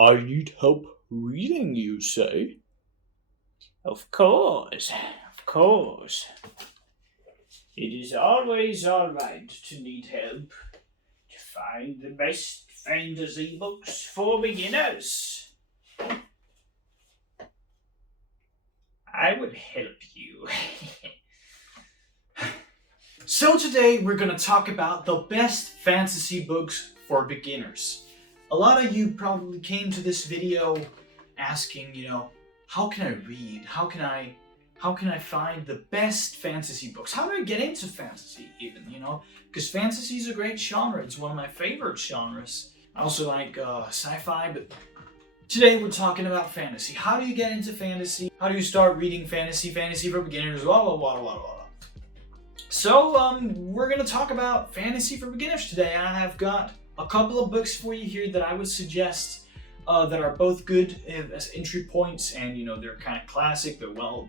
I need help reading, you say? Of course, of course. It is always alright to need help to find the best fantasy books for beginners. I will help you. So today we're going to talk about the best fantasy books for beginners. A lot of you probably came to this video asking, how can I read? How can I find the best fantasy books? How do I get into fantasy even, Because fantasy is a great genre. It's one of my favorite genres. I also like sci-fi, but today we're talking about fantasy. How do you get into fantasy? How do you start reading fantasy for beginners? Blah. So, we're going to talk about fantasy for beginners today. I have got a couple of books for you here that I would suggest that are both good as entry points, and they're kind of classic. They're well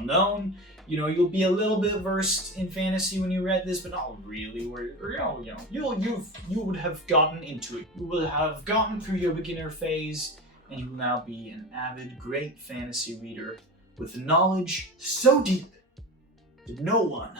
known. You'll be a little bit versed in fantasy when you read this, but not really. You would have gotten into it. You will have gotten through your beginner phase, and you will now be an avid, great fantasy reader with knowledge so deep that no one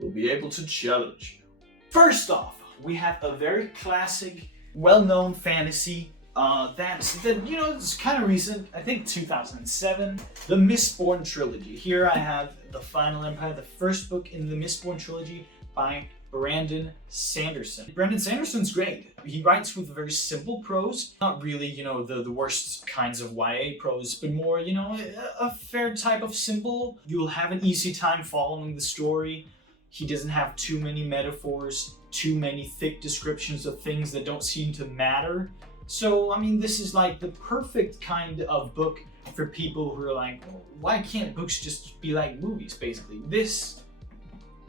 will be able to challenge you. First off, we have a very classic, well-known fantasy it's kind of recent. I think 2007, the Mistborn trilogy. Here I have The Final Empire, the first book in the Mistborn trilogy by Brandon Sanderson. Brandon Sanderson's great. He writes with very simple prose, not really, the worst kinds of YA prose, but more, a fair type of simple. You'll have an easy time following the story. He doesn't have too many metaphors, too many thick descriptions of things that don't seem to matter. So, this is like the perfect kind of book for people who are like, why can't books just be like movies, basically? This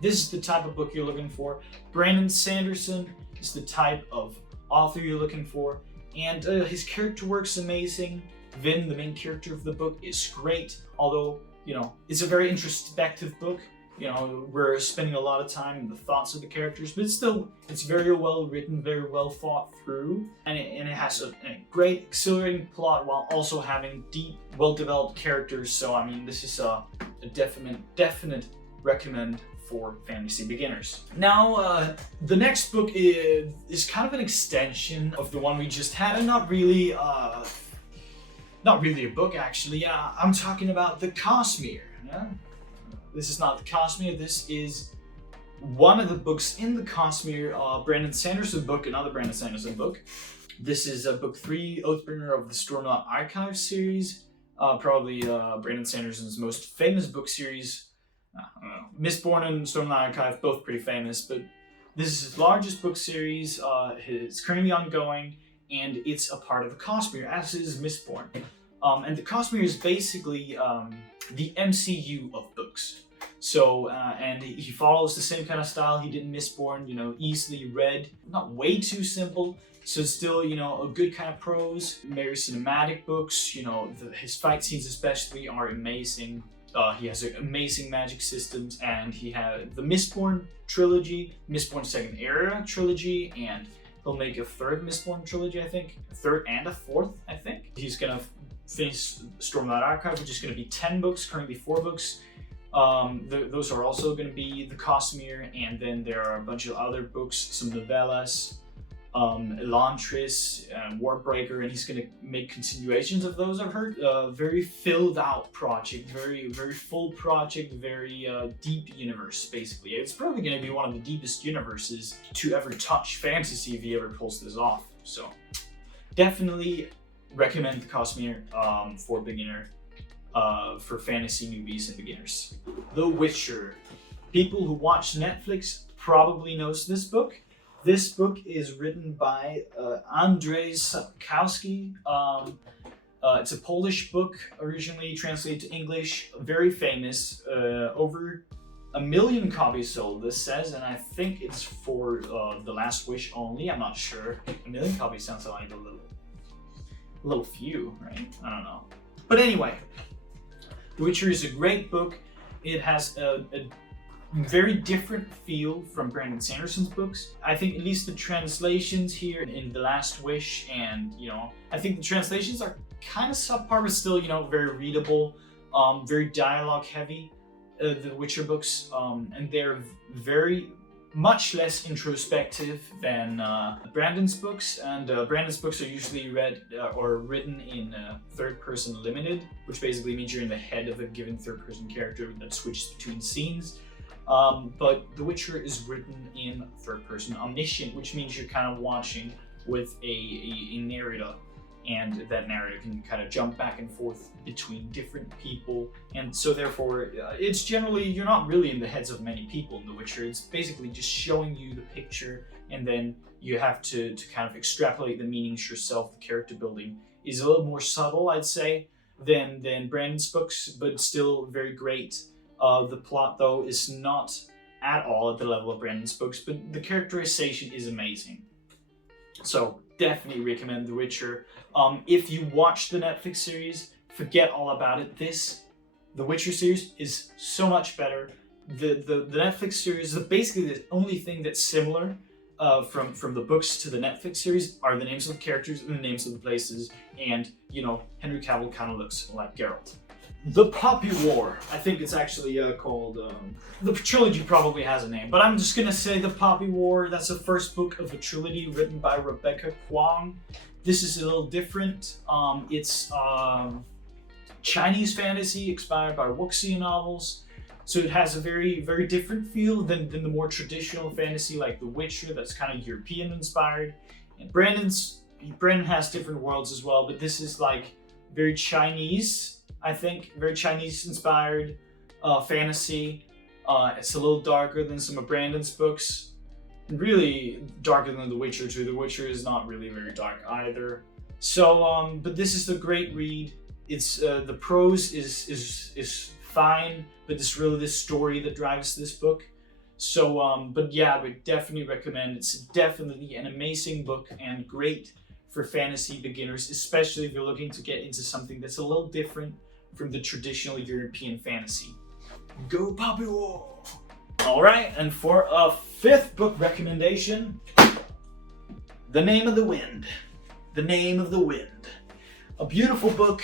is the type of book you're looking for. Brandon Sanderson is the type of author you're looking for. And his character work's amazing. Vin, the main character of the book, is great. Although, it's a very introspective book. We're spending a lot of time in the thoughts of the characters, but it's very well written, very well thought through, and it has a great, exhilarating plot while also having deep, well-developed characters. So, this is a definite recommend for fantasy beginners. Now, the next book is kind of an extension of the one we just had, and not really a book, actually. I'm talking about the Cosmere. Yeah? This is not the Cosmere, this is one of the books in the Cosmere, Brandon Sanderson book, another Brandon Sanderson book. This is book 3, Oathbringer of the Stormlight Archive series. Probably Brandon Sanderson's most famous book series. Mistborn and Stormlight Archive, both pretty famous, but this is his largest book series. It's currently ongoing, and it's a part of the Cosmere, as is Mistborn. And the Cosmere is basically the MCU of books. So, and he follows the same kind of style he did in Mistborn, easily read, not way too simple, so still, a good kind of prose, very cinematic books, his fight scenes especially are amazing. He has amazing magic systems, and he had the Mistborn trilogy, Mistborn Second Era trilogy, and he'll make a third Mistborn trilogy, I think, a third and a fourth, I think. He's gonna finish Stormlight Archive, which is going to be 10 books, currently 4 books. Those are also going to be the Cosmere, and then there are a bunch of other books, some novellas, Elantris, Warbreaker, and he's going to make continuations of those, I've heard. Very filled out project, very full project, very deep universe, basically. It's probably going to be one of the deepest universes to ever touch fantasy if he ever pulls this off. So, definitely recommend the Cosmere for beginner, for fantasy newbies and beginners. The Witcher. People who watch Netflix probably knows this book. This book is written by Andrzej Sapkowski. It's a Polish book, originally translated to English, very famous, over 1 million copies sold, this says, and I think it's for The Last Wish only, I'm not sure. 1 million copies sounds like a little few, right? I don't know. But anyway, The Witcher is a great book. It has a very different feel from Brandon Sanderson's books. I think at least the translations here in The Last Wish, and I think the translations are kind of subpar, but still very readable, very dialogue heavy. The Witcher books, and they're very much less introspective than Brandon's books, and Brandon's books are usually read or written in third person limited, which basically means you're in the head of a given third person character that switches between scenes. But The Witcher is written in third person omniscient, which means you're kind of watching with a narrator, and that narrator can kind of jump back and forth between different people, and so therefore it's generally, you're not really in the heads of many people in The Witcher. It's basically just showing you the picture, and then you have to kind of extrapolate the meanings yourself. The character building is a little more subtle, I'd say, than Brandon's books, but still very great. The plot, though, is not at all at the level of Brandon's books, but the characterization is amazing. So definitely recommend The Witcher. If you watch the Netflix series, forget all about it. The Witcher series is so much better. The Netflix series is basically the only thing that's similar from the books to the Netflix series are the names of the characters and the names of the places, and Henry Cavill kind of looks like Geralt. The Poppy War. I think it's actually called... the trilogy probably has a name, but I'm just going to say The Poppy War. That's the first book of a trilogy written by Rebecca Kwong. This is a little different. It's Chinese fantasy inspired by Wuxia novels. So it has a very, very different feel than the more traditional fantasy like The Witcher, that's kind of European inspired. And Brandon has different worlds as well, but this is like very Chinese. I think very Chinese inspired fantasy. It's a little darker than some of Brandon's books. Really darker than The Witcher too. The Witcher is not really very dark either. So, but this is a great read. It's the prose is fine, but it's really the story that drives this book. So, but yeah, I would definitely recommend. It's definitely an amazing book and great for fantasy beginners, especially if you're looking to get into something that's a little different from the traditional European fantasy. Go Poppy War! Alright, and for a fifth book recommendation, The Name of the Wind. The Name of the Wind. A beautiful book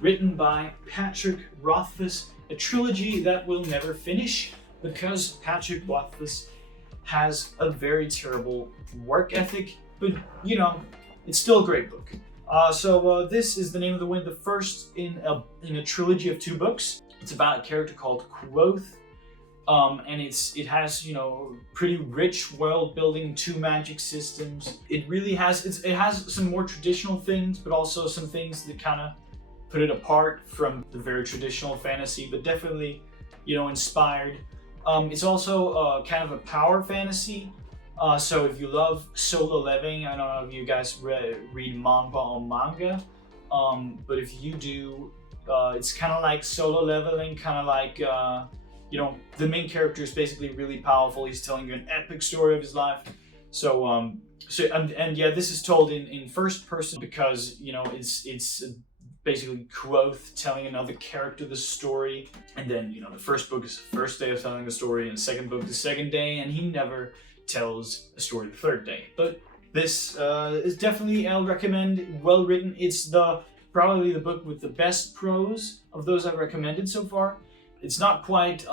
written by Patrick Rothfuss, a trilogy that will never finish because Patrick Rothfuss has a very terrible work ethic, but it's still a great book. So this is The Name of the Wind, the first in a trilogy of 2 books. It's about a character called Quoth, and it has pretty rich world building, 2 magic systems. It really has it has some more traditional things, but also some things that kind of put it apart from the very traditional fantasy, but definitely inspired. It's also kind of a power fantasy. So if you love solo leveling, I don't know if you guys read manga on manga, but if you do, it's kind of like solo leveling, kind of like, the main character is basically really powerful. He's telling you an epic story of his life. So, and yeah, this is told in first person because, it's basically Quoth telling another character the story. And then, the first book is the first day of telling the story, and the second book the second day, and he never tells a story the third day. But this is definitely, I'll recommend, well written. It's probably the book with the best prose of those I've recommended so far. It's not quite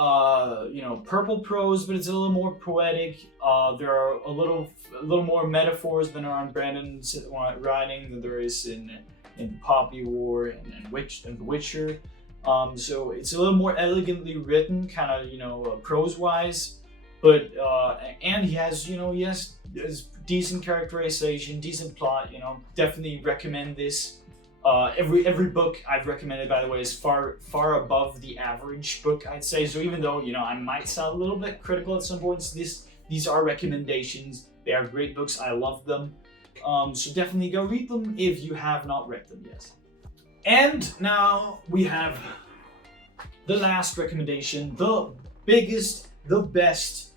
purple prose, but it's a little more poetic. There are a little more metaphors than are on Brandon's writing than there is in Poppy War and The Witcher. So it's a little more elegantly written, kind of prose wise. But and he has decent characterization, decent plot. Definitely recommend this. Every book I've recommended, by the way, is far above the average book, I'd say. So even though I might sound a little bit critical at some points, these are recommendations. They are great books. I love them. So definitely go read them if you have not read them yet. And now we have the last recommendation, the biggest, the best,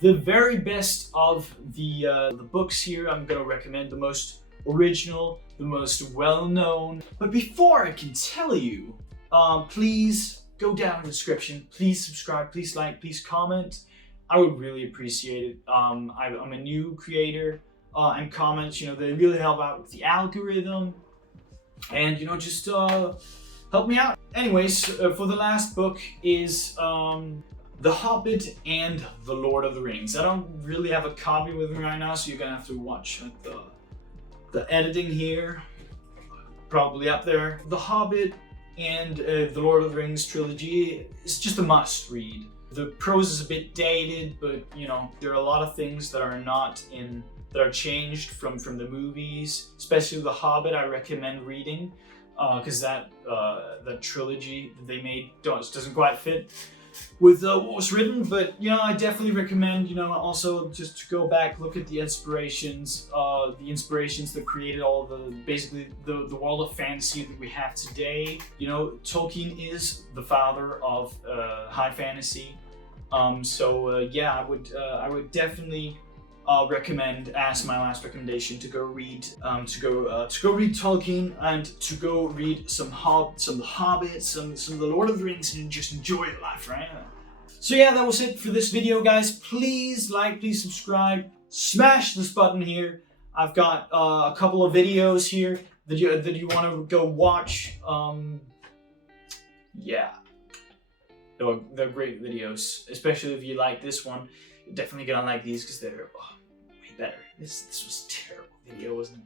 the very best of the books here. I'm going to recommend the most original, the most well-known. But before I can tell you, please go down in the description. Please subscribe, please like, please comment. I would really appreciate it. I'm a new creator, and comments, they really help out with the algorithm, and just help me out. Anyways, for the last book is The Hobbit and The Lord of the Rings. I don't really have a copy with me right now, so you're gonna have to watch the editing here, probably up there. The Hobbit and The Lord of the Rings trilogy is just a must read. The prose is a bit dated, but there are a lot of things that are changed from the movies. Especially The Hobbit, I recommend reading, because that trilogy that they made doesn't quite fit with what was written. But I definitely recommend also just to go back, look at the inspirations that created all basically the world of fantasy that we have today. Tolkien is the father of high fantasy. Yeah, I would definitely recommend, as my last recommendation, to go read Tolkien, and to go read some The Hobbit, some of the Lord of the Rings, and just enjoy your life, right? So yeah, that was it for this video, guys. Please like, please subscribe, smash this button here. I've got a couple of videos here that you want to go watch. Yeah. They're great videos, especially if you like this one. You're definitely gonna like these because they're way better. This was a terrible video, wasn't it?